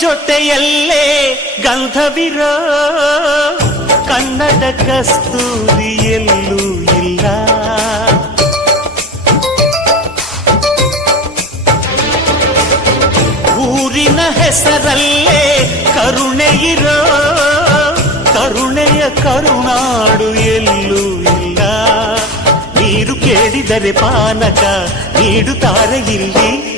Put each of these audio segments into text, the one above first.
ಜೊತೆಯಲ್ಲೇ ಗಂಧವಿರೋ. ಕನ್ನಡ ಕಸ್ತೂರಿ ಎಲ್ಲೂ ಇಲ್ಲ. ಊರಿನ ಹೆಸರಲ್ಲೇ ಕರುಣೆ ಇರೋ. ಕರುಣೆಯ ಕರುಣಾಡು ಎಲ್ಲೂ ಇಲ್ಲ. ನೀರು ಕೇಳಿದರೆ ಪಾನಕ ನೀಡುತ್ತಾರೆ ಇಲ್ಲಿ.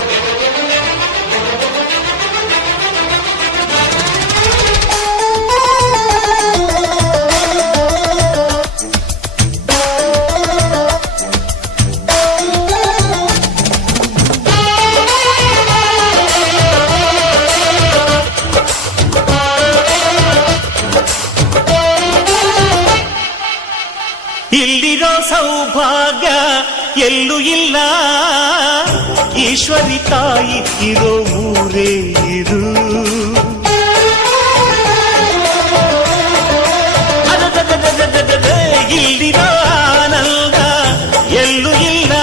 ಇಲ್ಲಿರೋ ಸೌಭಾಗ್ಯ ಎಲ್ಲೂ ಇಲ್ಲ. ಈಶ್ವರಿ ತಾಯಿ ಇರೋ ಊರೇ ಇರು ಇಲ್ಲಿರೋ ಆನಂದ ಎಲ್ಲೂ ಇಲ್ಲ.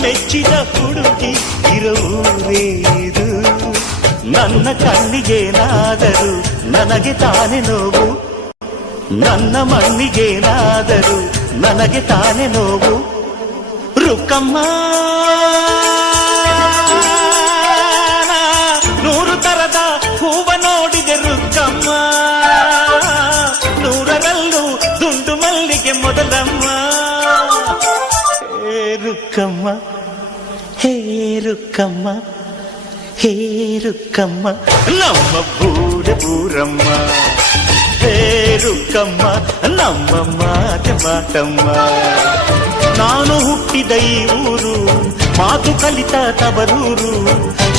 ಮೆಚ್ಚಿದ ಹುಡುಗಿ ಇರೋ ಊರೇ ಇದು. ನನ್ನ ಕಣ್ಣಿಗೇನಾದರೂ ನನಗೆ ತಾನೇ ನೋವು. ನನ್ನ ಮಣ್ಣಿಗೇನಾದರೂ ನನಗೆ ತಾನೇ ನೋವು ರುಕ್ಕಮ್ಮ ನೂರು ತರದ ಹೂವ ನೋಡಿದೆ ರುಕ್ಕಮ್ಮ ನೂರರಲ್ಲೂ ದುಂಡು ಮಲ್ಲಿಗೆ ಮೊದಲಮ್ಮ ಹೇ ರುಕ್ಕಮ್ಮ ಹೇ ರುಕ್ಕಮ್ಮ ಹೇ ರುಕ್ಕಮ್ಮ ನಮ್ಮ ಬೂರ ಬೂರಮ್ಮ ಹೇರುಕ್ಕಮ್ಮ ನಮ್ಮ ಮಾತೆ ಮಾತಮ್ಮ ನಾನು ಹುಟ್ಟಿದ ಈ ಊರು ಮಾತು ಕಲಿತ ತಬರೂರು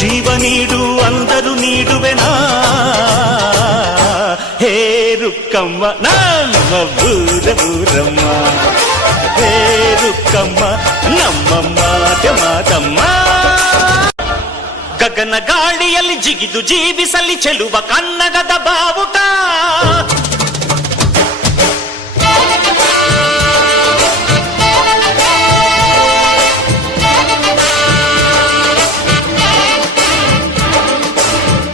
ಜೀವ ನೀಡು ಅಂದರು ನೀಡುವೆನಾ ಹೇರುಕ್ಕಮ್ಮ ನಮ್ಮ ಬೂರ ಬೂರಮ್ಮ ಹೇರುಕ್ಕಮ್ಮ ನಮ್ಮ ಮಾತೆ ಮಾತಮ್ಮ ಗಗನ ಗಾಳಿಯಲ್ಲಿ ಜಿಗಿದು ಜೀವಿಸಲಿ ಚೆಲುವ ಕನ್ನಡದ ಬಾವುಟ.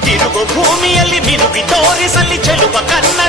ತಿರುಗು ಭೂಮಿಯಲ್ಲಿ ಮಿರುಗಿ ತೋರಿಸಲಿ ಚೆಲುವ ಕನ್ನಡ